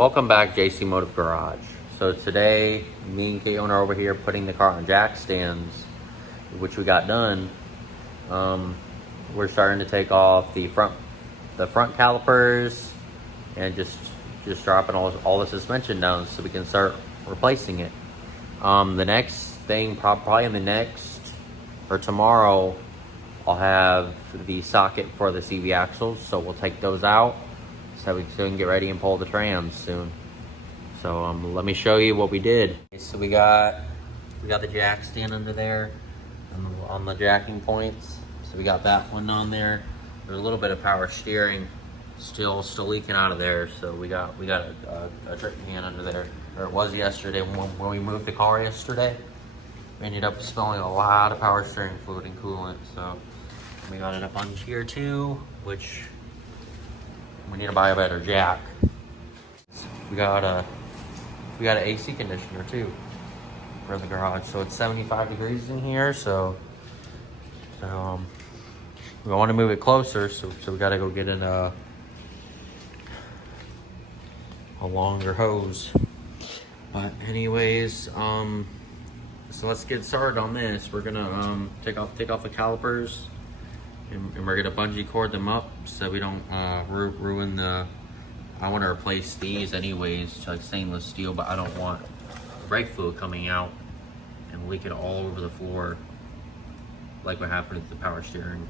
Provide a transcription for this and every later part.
Welcome back, JC Motive Garage. So today, me and Caitlin are over here putting the car on jack stands, which we got done. We're starting to take off the front calipers and just dropping all the suspension down so we can start replacing it. The next thing, probably in the next or tomorrow, I'll have the socket for the CV axles, so we'll take those out so we can get ready and pull the trams soon. So let me show you what we did. Okay, so we got the jack stand under there on the jacking points. So we got that one on there. There's a little bit of power steering still leaking out of there. So we got a drip can under there, or it was yesterday when we moved the car yesterday. We ended up spilling a lot of power steering fluid and coolant. So we got it up on here too, which we need to buy a better jack. We got an AC conditioner too for the garage. So it's 75 degrees in here. So we want to move it closer. So we got to go get in a longer hose. But anyways, so let's get started on this. We're gonna take off the calipers. And we're gonna bungee cord them up so we don't ruin the. I want to replace these anyways to like stainless steel, but I don't want brake fluid coming out and leaking all over the floor like what happened with the power steering.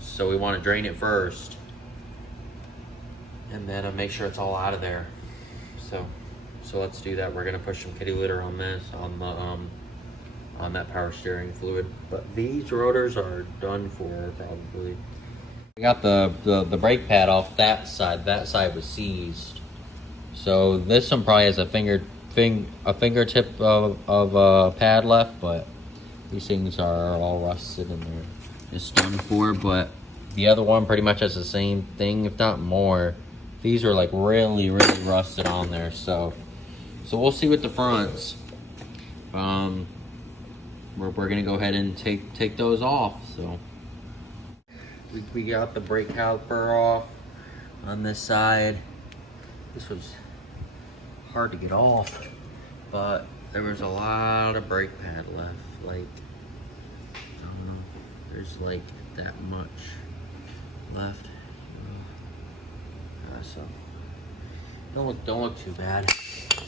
So we want to drain it first, and then make sure it's all out of there. So let's do that. We're gonna push some kitty litter on this on that power steering fluid, but these rotors are done for probably. We got the brake pad off that side. That side was seized, so this one probably has a fingertip of pad left, but these things are all rusted and they're just done for. But the other one pretty much has the same thing, if not more. These are like really rusted on there, so we'll see with the fronts. We're gonna go ahead and take those off. So we got the brake caliper off on this side. This was hard to get off, but there was a lot of brake pad left. Like, there's like that much left. So don't look too bad. It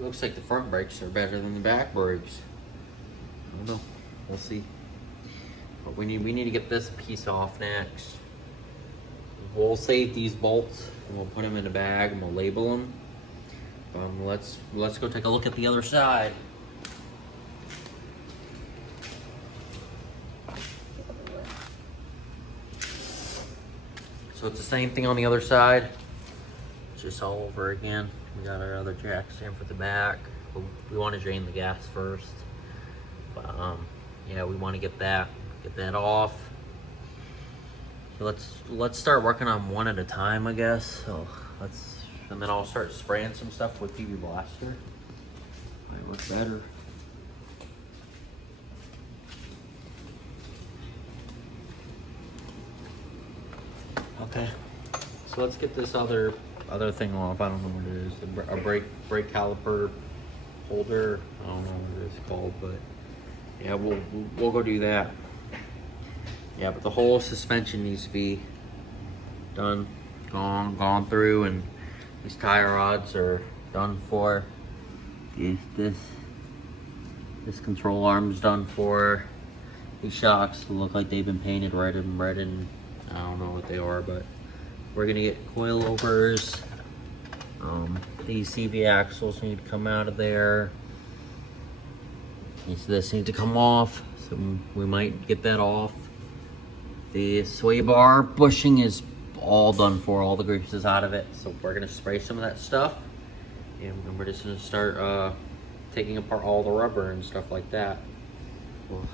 looks like the front brakes are better than the back brakes. I don't know. We'll see. But we need to get this piece off next. We'll save these bolts and we'll put them in a bag and we'll label them. Let's go take a look at the other side. So it's the same thing on the other side. It's just all over again. We got our other jack stand for the back. We want to drain the gas first. But yeah, we want to get that off. So let's start working on one at a time, I guess. So and then I'll start spraying some stuff with PV Blaster. Might look better. Okay, so let's get this other thing off. I don't know what it is. A brake caliper holder. I don't know what it's called, but yeah, we'll go do that. Yeah, but the whole suspension needs to be done, gone through, and these tire rods are done for. This control arm's done for. These shocks look like they've been painted red and I don't know what they are, but we're gonna get coilovers. These CV axles need to come out of there. This needs to come off, so we might get that off. The sway bar bushing is all done for, all the grease is out of it. So we're gonna spray some of that stuff, and we're just gonna start taking apart all the rubber and stuff like that. Well,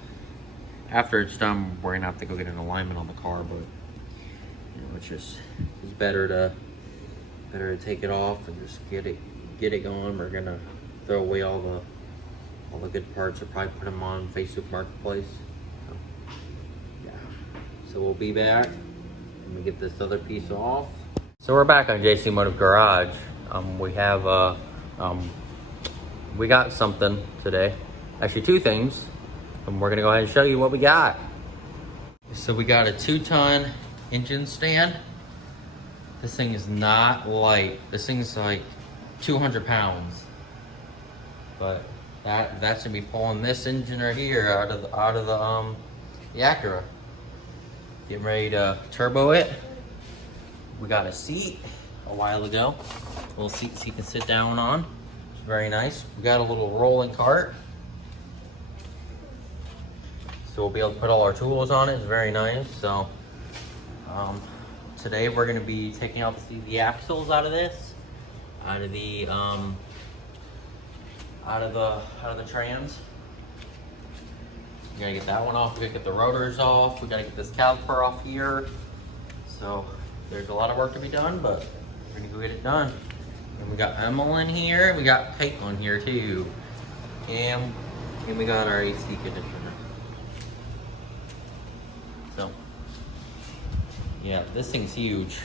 after it's done, we're gonna have to go get an alignment on the car, but it's better to take it off and just get it going. We're gonna throw away all the good parts, or probably put them on Facebook Marketplace. So, yeah. So we'll be back when we get this other piece off. So we're back on JC Motive Garage. We got something today. Actually, two things. And we're gonna go ahead and show you what we got. So we got a 2-ton engine stand. This thing is not light. This thing's like 200 pounds. But that's gonna be pulling this engine right here out of the Acura. Getting ready to turbo it. We got a seat a while ago. A little seat so you can sit down on. It's very nice. We got a little rolling cart. So we'll be able to put all our tools on it. It's very nice. So today we're gonna be taking out the axles out of this, out of the trans. We gotta get that one off. We gotta get the rotors off. We gotta get this caliper off here. So there's a lot of work to be done, but we're gonna go get it done. And we got Emma in here. We got Caitlin here too, and we got our AC conditioner. So, yeah, this thing's huge.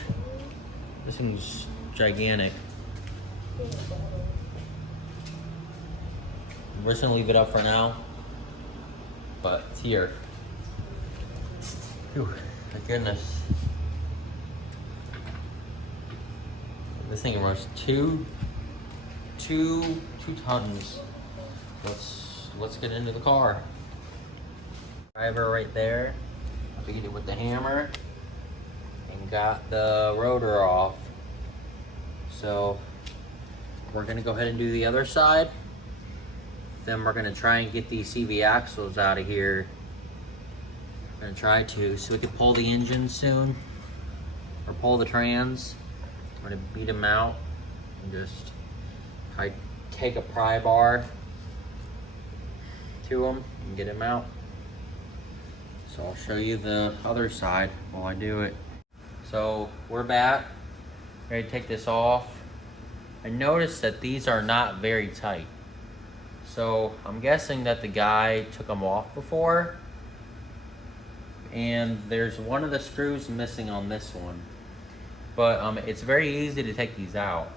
This thing's gigantic. We're just gonna leave it up for now, but it's here. Whew, my goodness. This thing runs two tons. Let's get into the car. Driver right there. Beat it with the hammer and got the rotor off. So we're gonna go ahead and do the other side. Then we're gonna try and get these CV axles out of here. We're gonna try to, so we can pull the engine soon, or pull the trans. We're gonna beat them out and just take a pry bar to them and get them out. So I'll show you the other side while I do it. So we're back, ready to take this off. I noticed that these are not very tight. So I'm guessing that the guy took them off before, and there's one of the screws missing on this one. But it's very easy to take these out.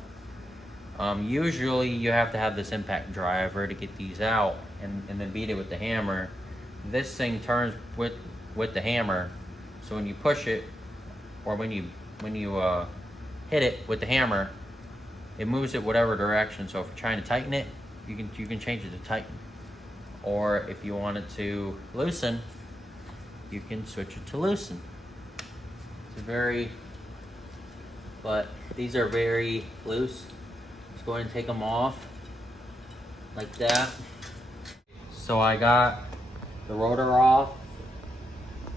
Usually you have to have this impact driver to get these out and then beat it with the hammer. This thing turns with the hammer, so when you push it, or when you hit it with the hammer, it moves it whatever direction. So if you're trying to tighten it, you can change it to tighten, or if you want it to loosen, you can switch it to loosen. But these are very loose. Just go ahead and take them off like that. So I got the rotor off.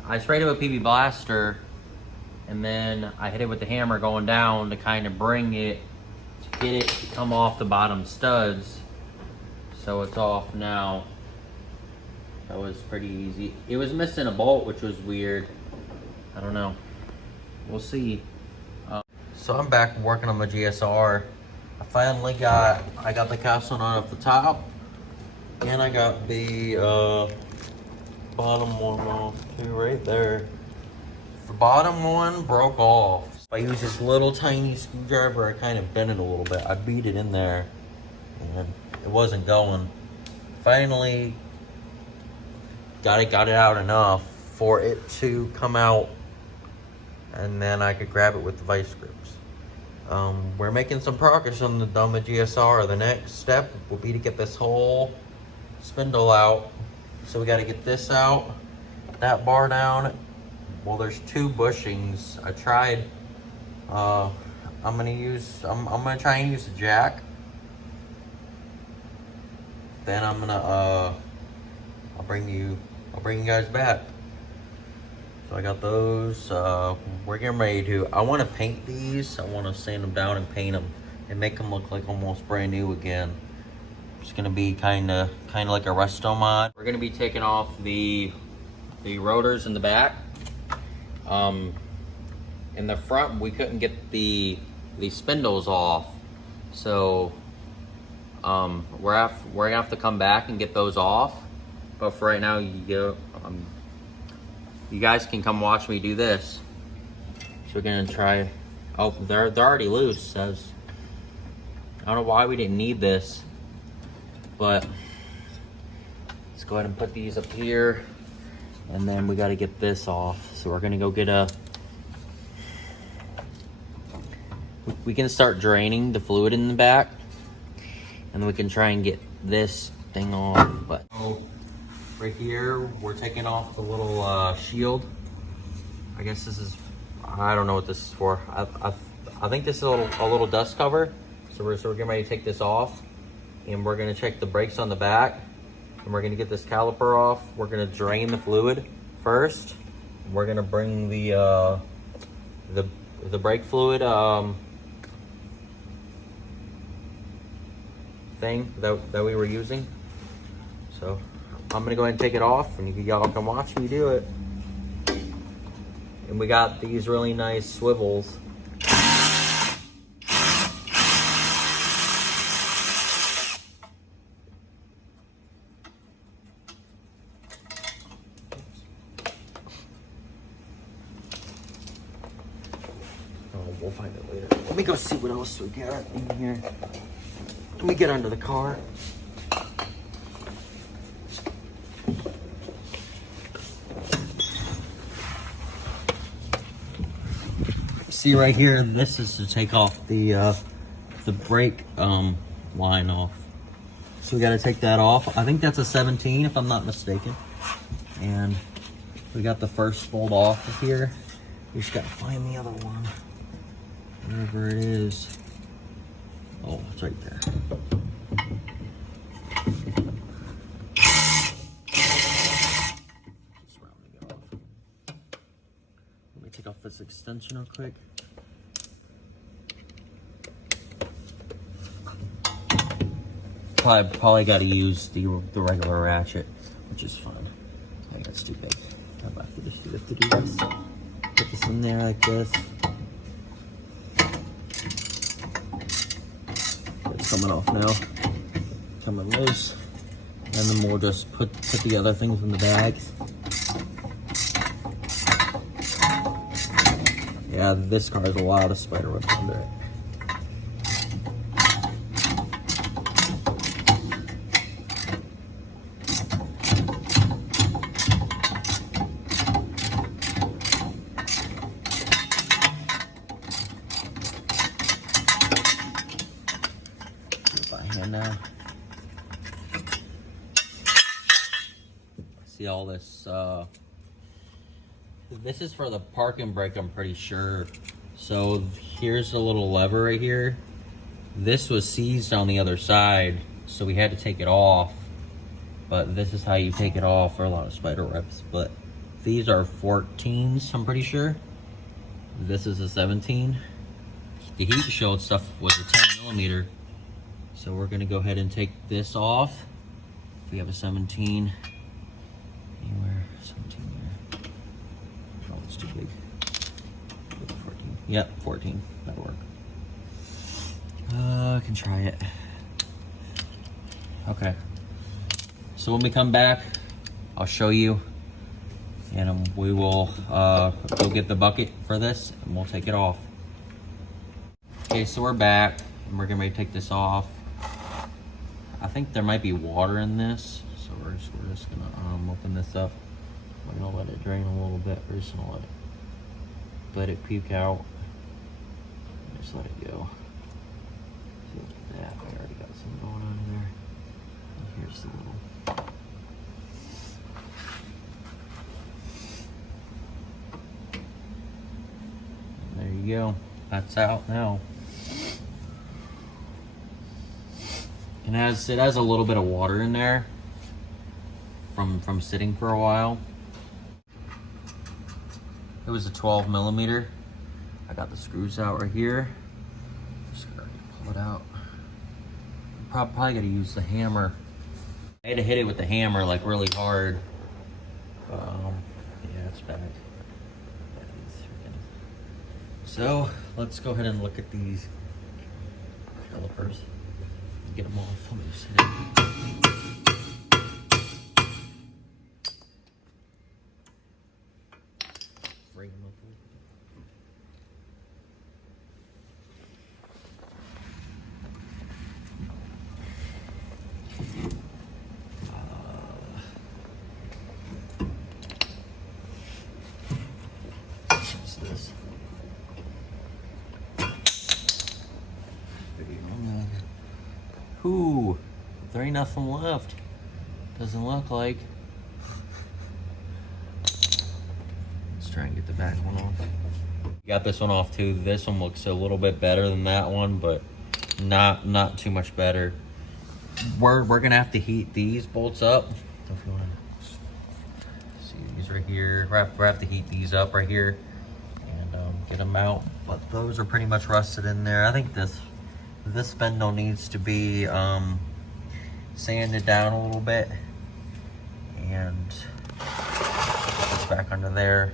I sprayed it with PB Blaster, and then I hit it with the hammer going down to kind of bring it, to get it to come off the bottom studs. So it's off now. That was pretty easy. It was missing a bolt, which was weird. I don't know. We'll see. So I'm back working on my GSR. I got the capsule off the top, and I got the bottom one off too, right there. The bottom one broke off. I used this little tiny screwdriver. I kind of bent it a little bit. I beat it in there, and it wasn't going. Finally got it out enough for it to come out, and then I could grab it with the vice grips. We're making some progress on the Doma GSR. The next step will be to get this whole spindle out. So we got to get this out, that bar down. Well, there's 2 bushings. I tried. I'm gonna try and use the jack. Then I'm gonna I'll bring you guys back. So I got those. We're getting ready to. I want to paint these. I want to sand them down and paint them and make them look like almost brand new again. It's gonna be kind of like a resto mod. We're gonna be taking off the rotors in the back. In the front, we couldn't get the spindles off, so we're gonna have to come back and get those off. But for right now, you guys can come watch me do this. So we're gonna try. Oh, they're already loose. I don't know why we didn't need this, but let's go ahead and put these up here, and then we got to get this off. So we're gonna go get we can start draining the fluid in the back, and then we can try and get this thing off. But right here, we're taking off the little shield. I guess this is, I don't know what this is for. I think this is a little dust cover. So we're getting ready to take this off, and we're gonna check the brakes on the back, and we're gonna get this caliper off. We're gonna drain the fluid first. We're gonna bring the brake fluid thing that we were using. So I'm gonna go ahead and take it off, and y'all can watch me do it. And we got these really nice swivels. Oh, we'll find it later. Let me go see what else we got in here. Let me get under the car. See right here, this is to take off the brake line off. So we got to take that off. I think that's a 17 if I'm not mistaken. And we got the first bolt off of here. We just got to find the other one. Wherever it is. Oh, it's right there. Just rounding it off. Let me take off this extension real quick. Probably got to use the regular ratchet, which is fun. I think it's too big. How about we have to do this? Put this in there like this. It's coming off now. Coming loose. And then we'll just put the other things in the bags. Yeah, this car has a lot of spider webs under it. Now see all this this is for the parking brake, I'm pretty sure. So here's a little lever right here. This was seized on the other side, so we had to take it off. But this is how you take it off for a lot of spider webs. But these are 14s, I'm pretty sure. This is a 17. The heat shield stuff was a 10mm. So we're gonna go ahead and take this off. We have a 17. Anywhere, 17 there. Oh, it's too big. 14. Yep, 14. That'll work. I can try it. Okay. So when we come back, I'll show you, and we will go get the bucket for this, and we'll take it off. Okay, so we're back, and we're gonna take this off. I think there might be water in this, so we're just gonna open this up. We're gonna let it drain a little bit. We're just gonna let it puke out. Just let it go. See, look at that. We already got some going on there. And here's the little. And there you go. That's out now. And it has a little bit of water in there from sitting for a while. It was a 12mm. I got the screws out right here. Just gonna pull it out. Probably gotta use the hammer. I had to hit it with the hammer like really hard. Yeah, it's back. So let's go ahead and look at these calipers. Get them off. Let me just hit it. Bring them up. Ooh, there ain't nothing left. Doesn't look like. Let's try and get the back one off. Got this one off too. This one looks a little bit better than that one, but not too much better. We're gonna have to heat these bolts up. If you wanna see these right here, we have to heat these up right here and get them out. But those are pretty much rusted in there. I think this spindle needs to be sanded down a little bit and put this back under there,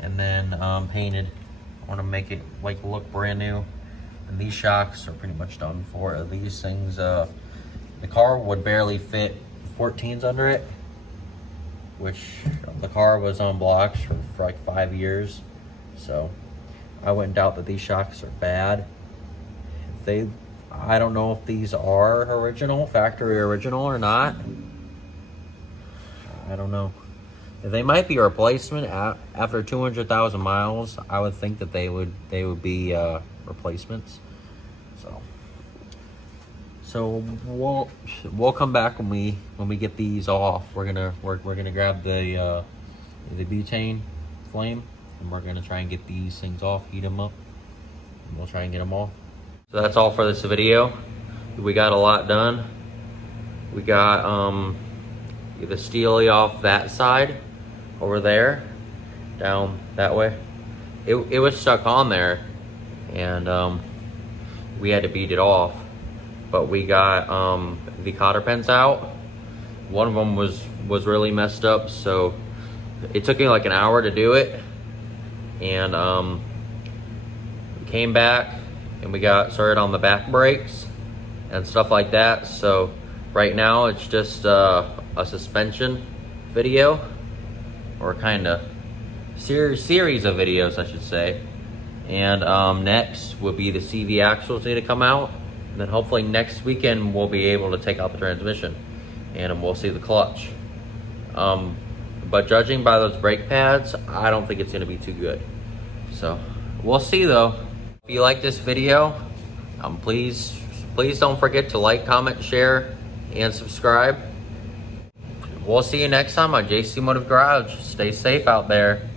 and then painted. I want to make it like look brand new. And these shocks are pretty much done for. These things, the car would barely fit 14s under it, which the car was on blocks for like 5 years. So I wouldn't doubt that these shocks are bad. I don't know if these are original, factory original or not. I don't know. They might be a replacement. After 200,000 miles, I would think that they would be replacements. So we'll come back when we get these off. We're gonna grab the butane flame, and we're gonna try and get these things off, heat them up, and we'll try and get them off. So that's all for this video. We got a lot done. We got the steely off that side over there, down that way. It was stuck on there, and we had to beat it off. But we got the cotter pins out. One of them was really messed up, so it took me like an hour to do it. And we came back and we got started on the back brakes and stuff like that. So right now it's just a suspension video, or kind of series of videos, I should say. And next will be the CV axles need to come out. And then hopefully next weekend we'll be able to take out the transmission and we'll see the clutch. But judging by those brake pads, I don't think it's gonna be too good. So we'll see though. If you like this video, please don't forget to like, comment, share, and subscribe. We'll see you next time on JC Motive Garage. Stay safe out there.